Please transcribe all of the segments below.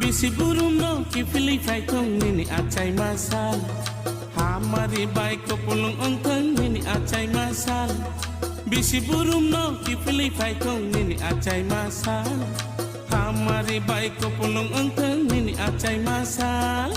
Bisi burung no kifili fai kong nini acai masal. Hamari bai ko pulung ontang nini acai masal. Bisi burung no kifili fai kong nini acai masal. Hamari bai ko pulung ontang nini acai masal.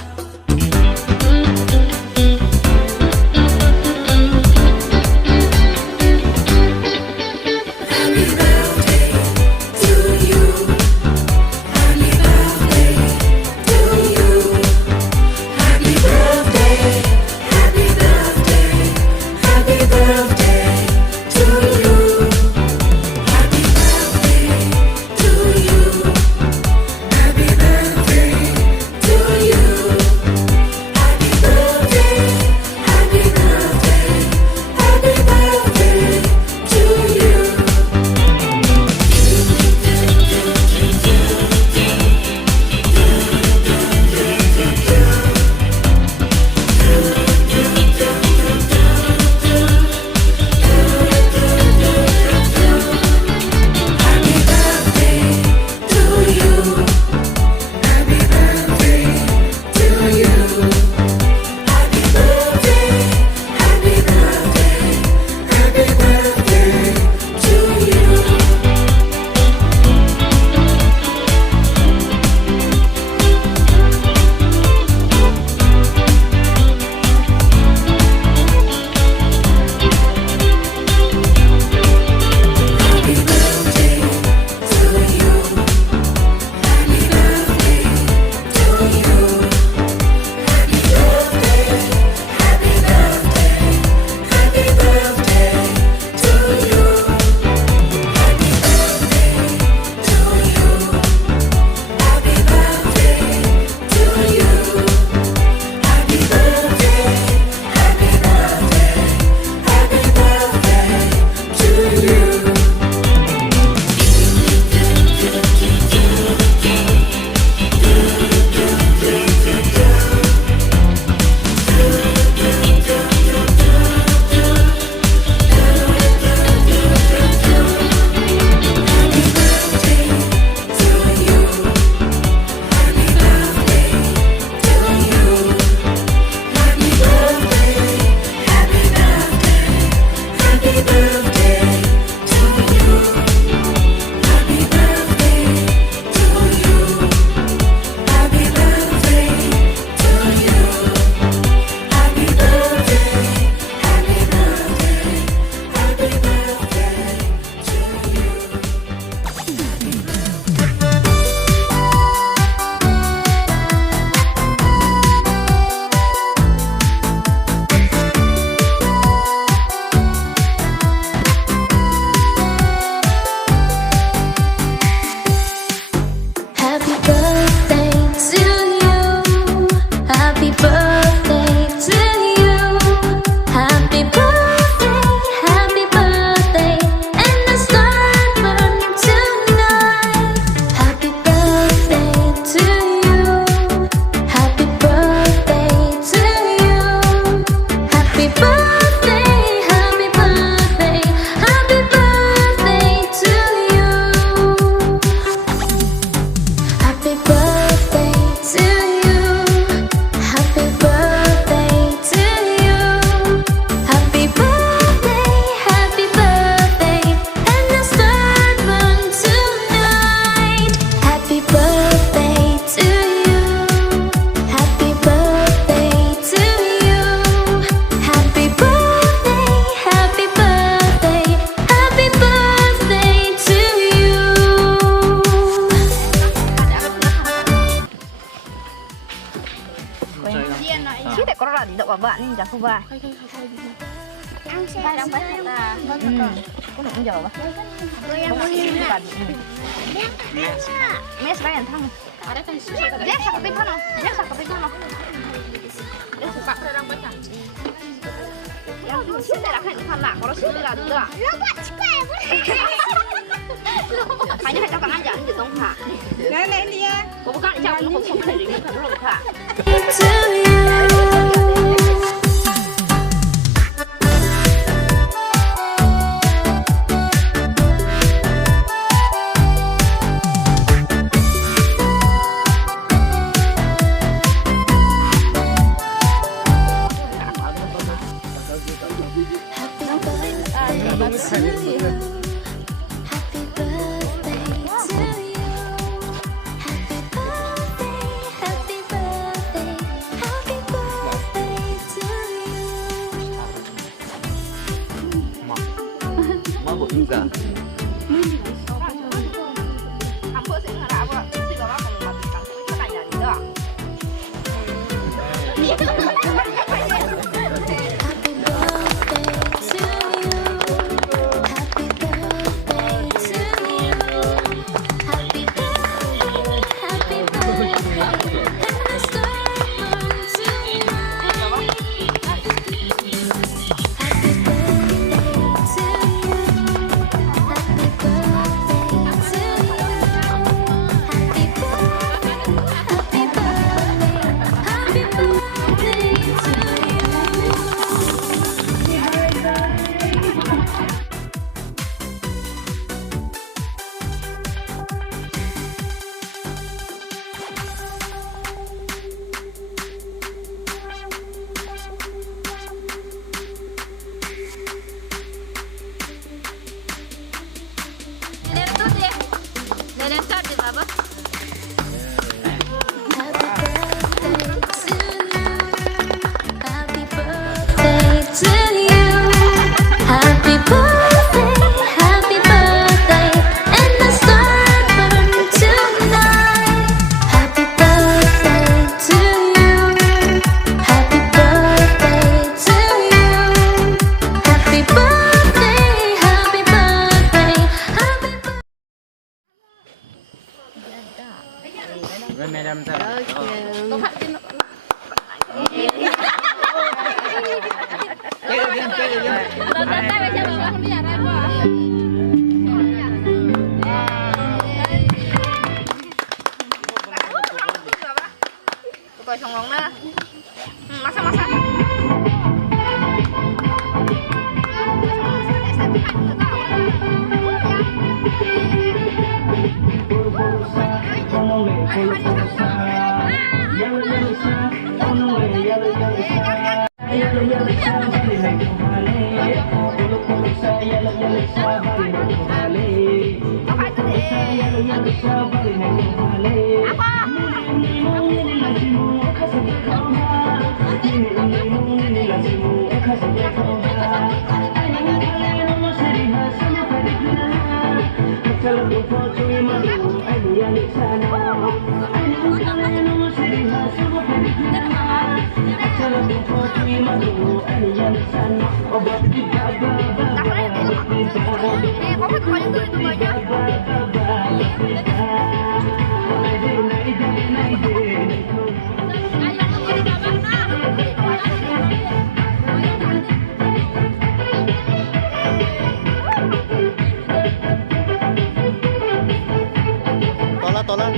của bạn nhưng chả không vai. Ăn xe Vai đang bắt là có nụ giờ ba. Mes bayar thang. Ada kan susu tak? Dia sakit di mana? Dia sakit di mana? Dia suka perang banyak. Yang di sini dah kan sama. Kalau sini dah dua. Lompat cepat. Hanya hanya tangan jangan di tong kha. Nenek dia. Aku bukan cakap lu kau kau ni kan lu kha. 너무 잘했어. Mau bộ inga. Hamburg sẽ là apa? Cái đó là còn mà tặng cái này là gì đó? Với mẹ đâm sao? Tôi xong rồi đó. Masak masak. Có phải có những người tụi mình nhá. Tola.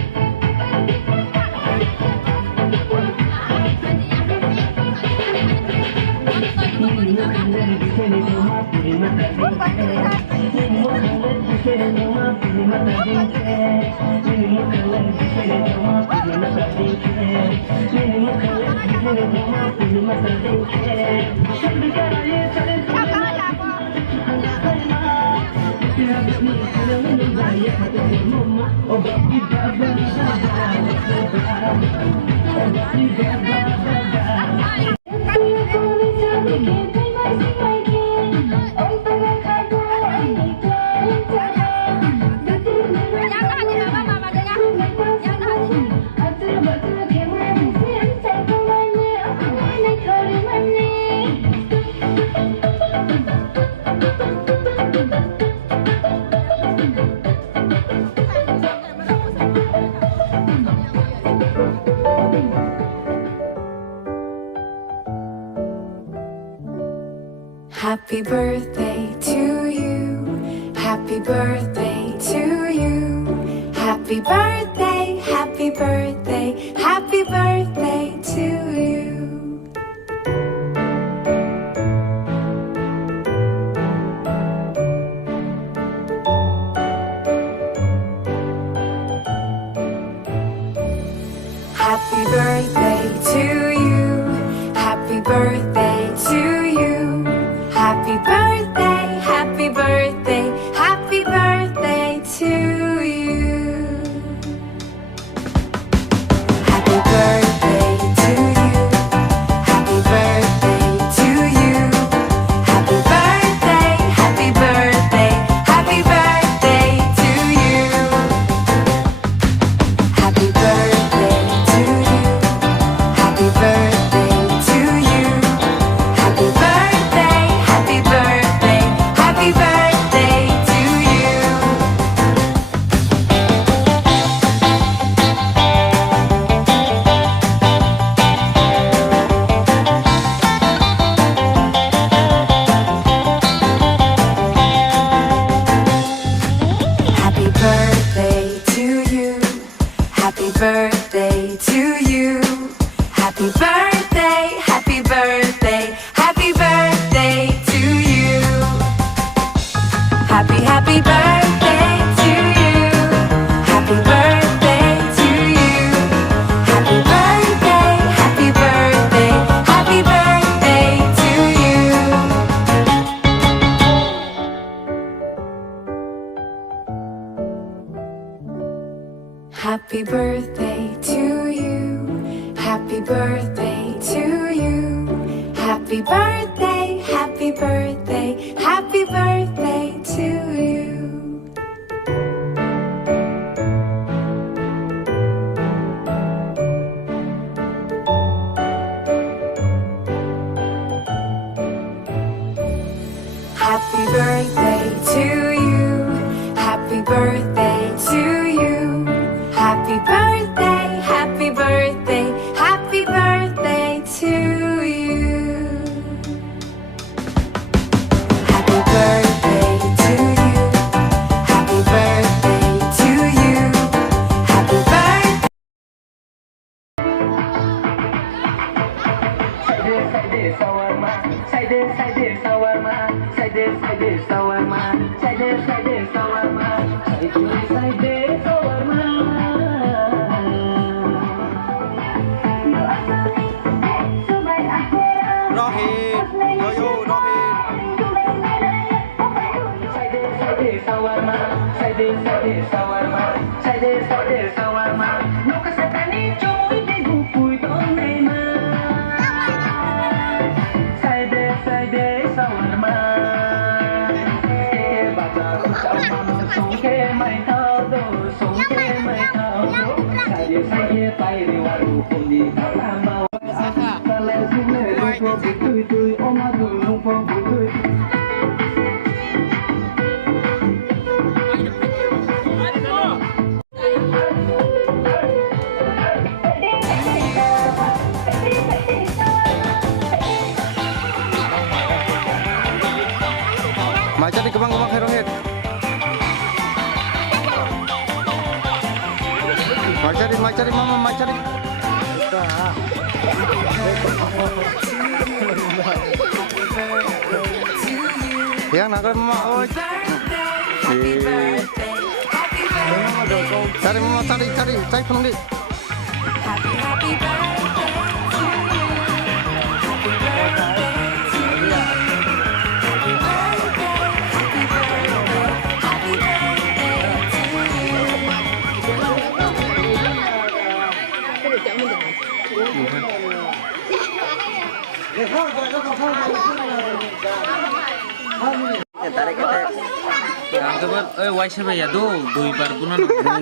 Happy birthday to you. Happy birthday to you. Happy birthday, happy birthday, happy birthday to you. Happy birthday to you. Happy birthday to you. Happy birthday, happy birthday. Happy birthday to you. Happy birthday to you. Happy birthday, happy birthday, happy birthday to you. Happy birthday to you. Happy birthday to you. Happy birthday, happy birthday, happy birthday to you. Happy birthday to you. Happy birthday to you. Happy birthday. Rohit, yo Rohit. Mai cari kembang-kembang hai Rohit. Mai cari mama, mai cari. Yang nak mama, oi. Cari mama, cari penuh di. Happy, happy birthday to you. Happy birthday to you. Happy birthday, happy birthday, happy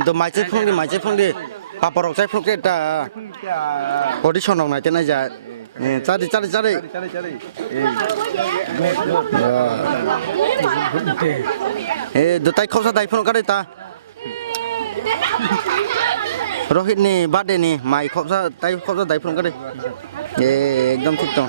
Do mai cai phung di. Paporok cai phung ke ta. Audition nong na chen na ja. Cari. Do tai khau sa dai phung ka dai ta. Rohit ni birthday ni mai khau sa dai phung ka dai. एकदम ठीक तो